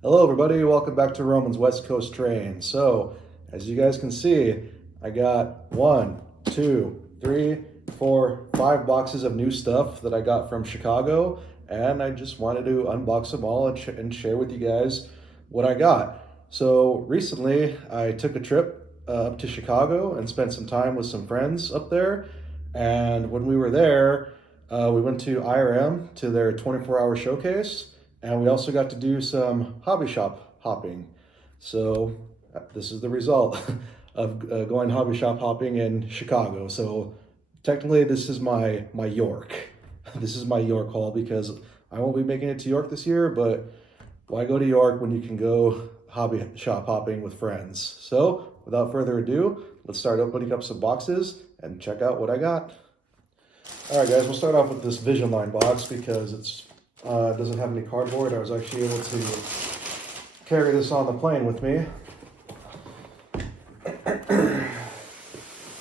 Hello everybody, welcome back to Roman's West Coast Train. So, as you guys can see, I got 5 boxes of new stuff that I got from Chicago, and I just wanted to unbox them all and share with you guys what I got. So, recently I took a trip up to Chicago and spent some time with some friends up there, and when we were there, we went to IRM to their 24-hour showcase, and we also got to do some hobby shop hopping. So this is the result of going hobby shop hopping in Chicago. So technically, this is my York. This is my York haul because I won't be making it to York this year. But why go to York when you can go hobby shop hopping with friends? So without further ado, let's start opening up some boxes and check out what I got. All right, guys, we'll start off with this visionline box because it's doesn't have any cardboard. I was actually able to carry this on the plane with me. But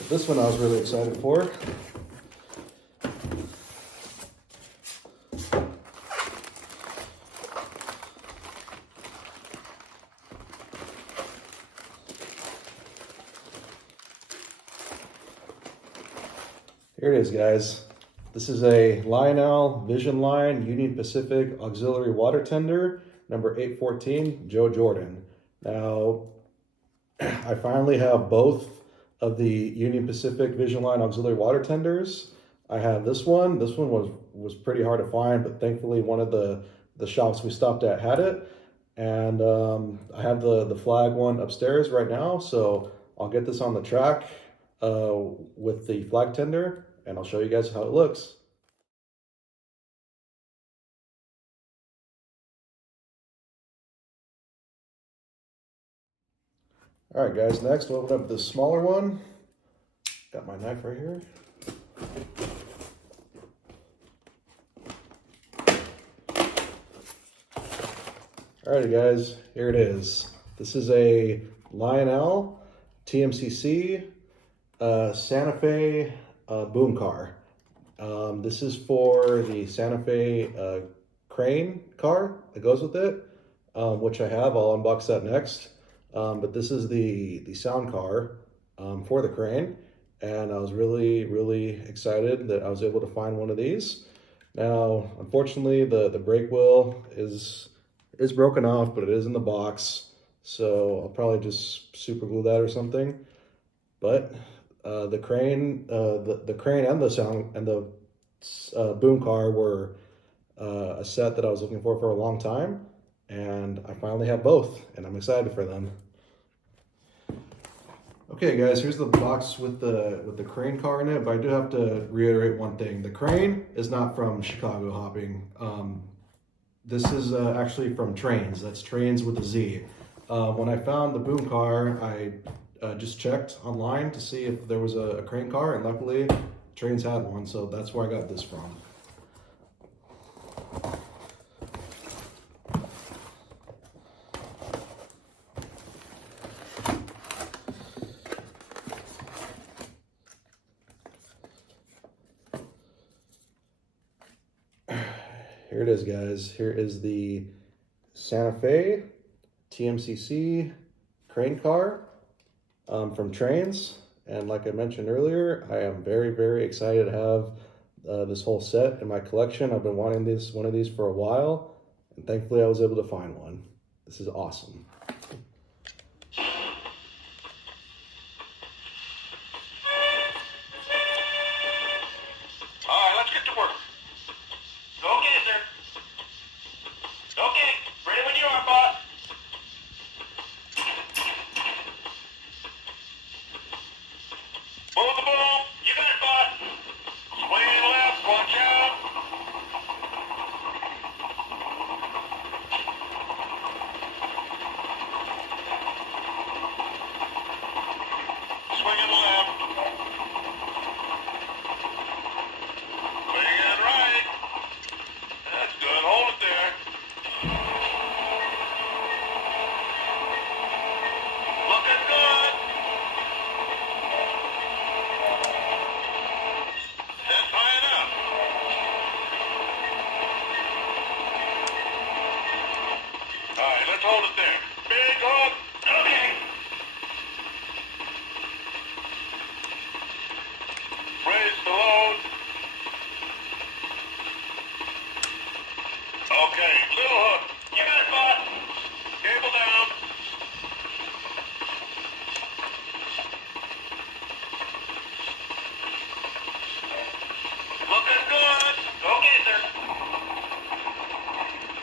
this one I was really excited for. Here it is, guys. This is a Lionel Visionline Union Pacific Auxiliary Water Tender, number 814, Joe Jordan. Now, I finally have both of the Union Pacific Visionline Auxiliary Water Tenders. I have this one. This one was pretty hard to find, but thankfully one of the shops we stopped at had it. And I have the flag one upstairs right now, so I'll get this on the track with the flag tender, and I'll show you guys how it looks. All right, guys, next we'll open up this smaller one. Got my knife right here. Alrighty, guys, here it is. This is a Lionel TMCC Santa Fe boom car. This is for the Santa Fe crane car that goes with it, which I have. I'll unbox that next. But this is the sound car for the crane, and I was really excited that I was able to find one of these. Now, unfortunately, the brake wheel is broken off, but it is in the box, so I'll probably just super glue that or something. But the crane and the sound and the boom car were a set that I was looking for a long time, and I finally have both, and I'm excited for them. Okay, guys, here's the box with the crane car in it, but I do have to reiterate one thing. The crane is not from Chicago hopping. This is actually from Trains. That's Trains with a Z. When I found the boom car, I just checked online to see if there was a crane car, and luckily Trains had one, so that's where I got this from. Here it is, guys. Here is the Santa Fe TMCC crane car from Trains. And like I mentioned earlier, I am very excited to have this whole set in my collection. I've been wanting one of these for a while, and thankfully I was able to find one. This is awesome. Swinging left. Swinging right. Just hold it there. Big hook. Okay. Raise the load. Okay, little hook. You got it, boss. Cable down. Looking good. Okay, sir.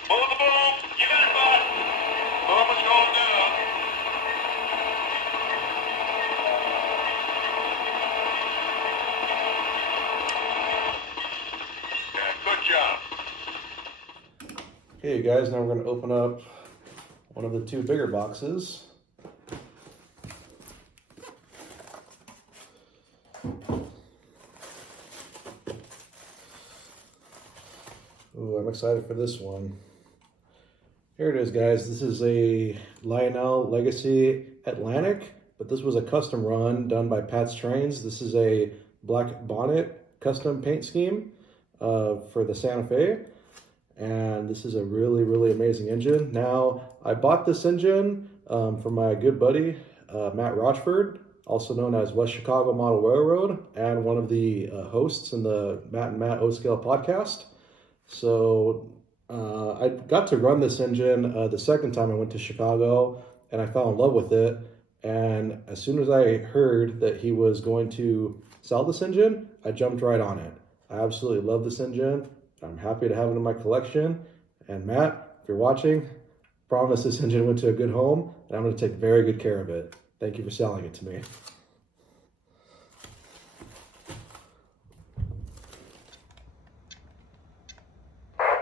Pull the boom. You got it, boss. Boom is going down. Yeah, good job. Okay, you guys, now we're going to open up one of the two bigger boxes. Ooh, I'm excited for this one. Here it is, guys. This is a Lionel Legacy Atlantic, but this was a custom run done by Pat's Trains. This is a black bonnet custom paint scheme for the Santa Fe. And this is a really, really amazing engine. Now, I bought this engine from my good buddy, Matt Rochford, also known as West Chicago Model Railroad, and one of the hosts in the Matt and Matt O-Scale podcast. So I got to run this engine the second time I went to Chicago, and I fell in love with it. And as soon as I heard that he was going to sell this engine, I jumped right on it. I absolutely love this engine. I'm happy to have it in my collection. And Matt, if you're watching, promise this engine went to a good home, and I'm going to take very good care of it. Thank you for selling it to me.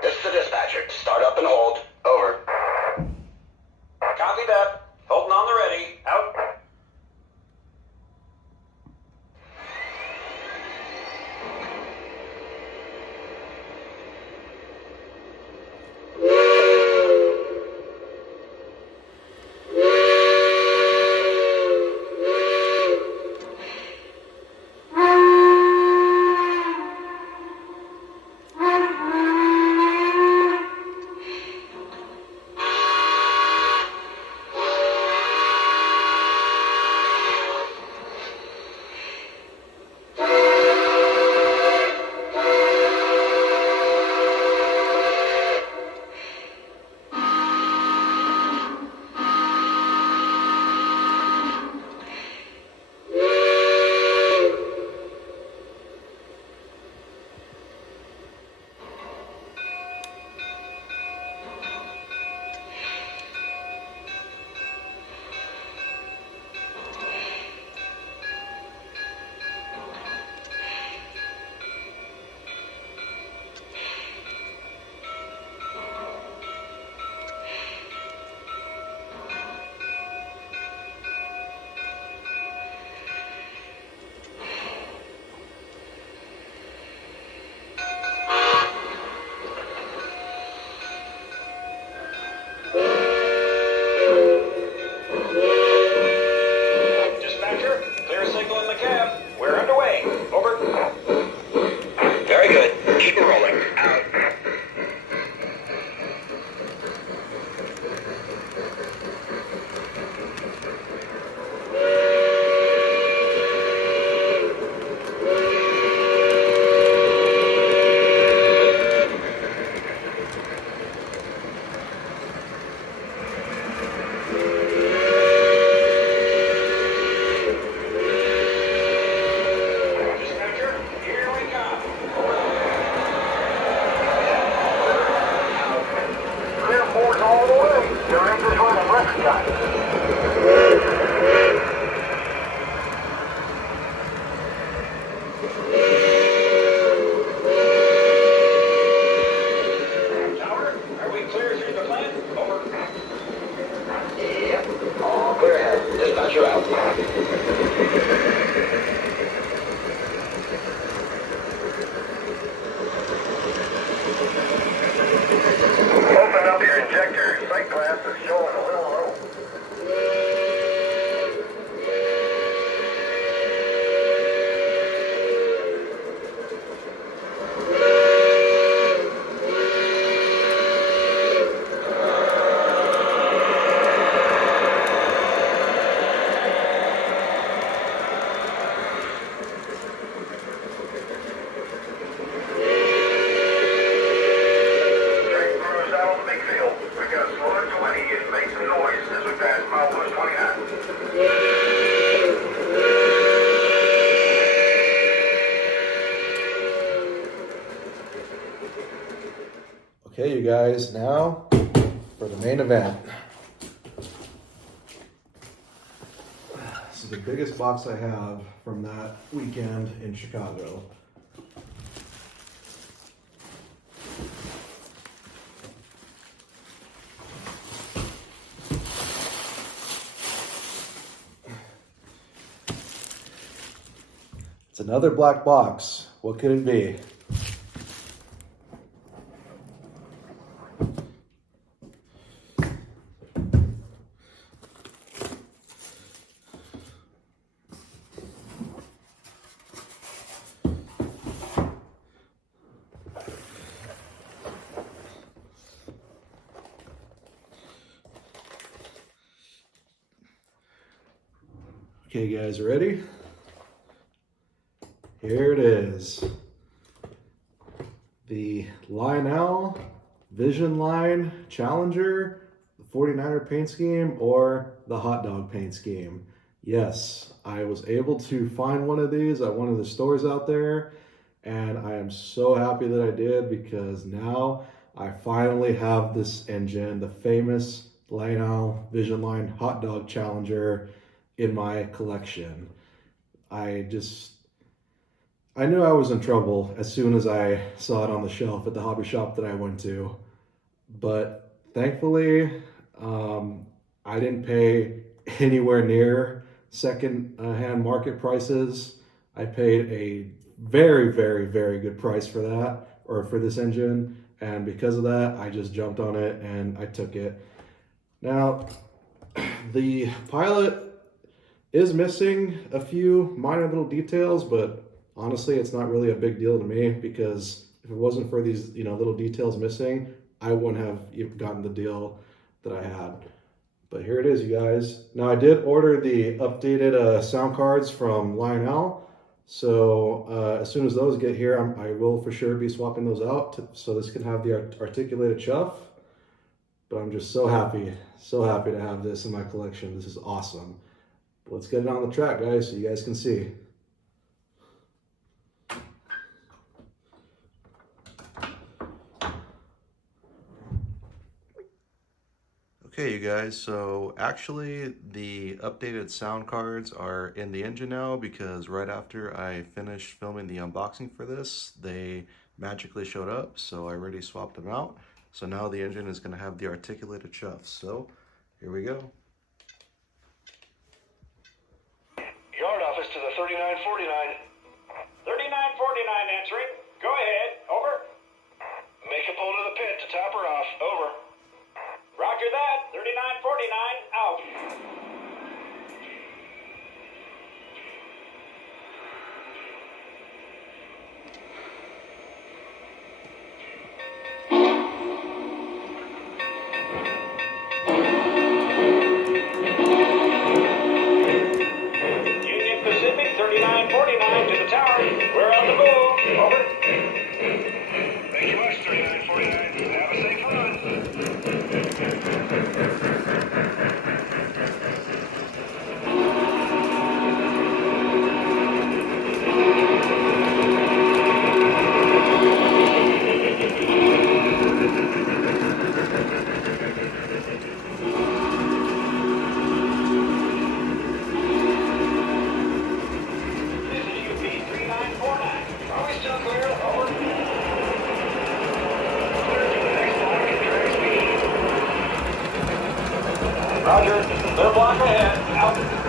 This is the dispatcher. Start up and hold. Over. Copy that. Holding on the ready. Out. Okay, you guys, now for the main event. This is the biggest box I have from that weekend in Chicago. It's another black box. What could it be? Okay, guys, ready? Here it is. The Lionel Visionline Challenger, the 49er paint scheme, or the hot dog paint scheme. Yes, I was able to find one of these at one of the stores out there, and I am so happy that I did because now I finally have this engine, the famous Lionel Visionline Hot Dog Challenger, in my collection. I knew I was in trouble as soon as I saw it on the shelf at the hobby shop that I went to, but thankfully I didn't pay anywhere near second-hand market prices. I paid a very, very, very good price for that, or for this engine, and because of that I just jumped on it and I took it. Now the Pilot is missing a few minor little details, but honestly, it's not really a big deal to me because if it wasn't for these, little details missing, I wouldn't have gotten the deal that I had. But here it is, you guys. Now, I did order the updated sound cards from Lionel. So as soon as those get here, I will for sure be swapping those out so this can have the articulated chuff. But I'm just so happy to have this in my collection. This is awesome. Let's get it on the track, guys, so you guys can see. Okay, you guys, so actually the updated sound cards are in the engine now because right after I finished filming the unboxing for this, they magically showed up, so I already swapped them out. So now the engine is going to have the articulated chuff. So here we go. Yard office to the 3949. 3949 answering. Go ahead. Over. Make a pull to the pit to top her off. Over. Roger that. 3949 out. Union Pacific 3949 to the tower. We're on the move. Over. Thank you much, 3949. Have a safe run. This is UP 3949. Are we still clear? Over. Clear to the next block at track speed. Roger. Clear block ahead. Out.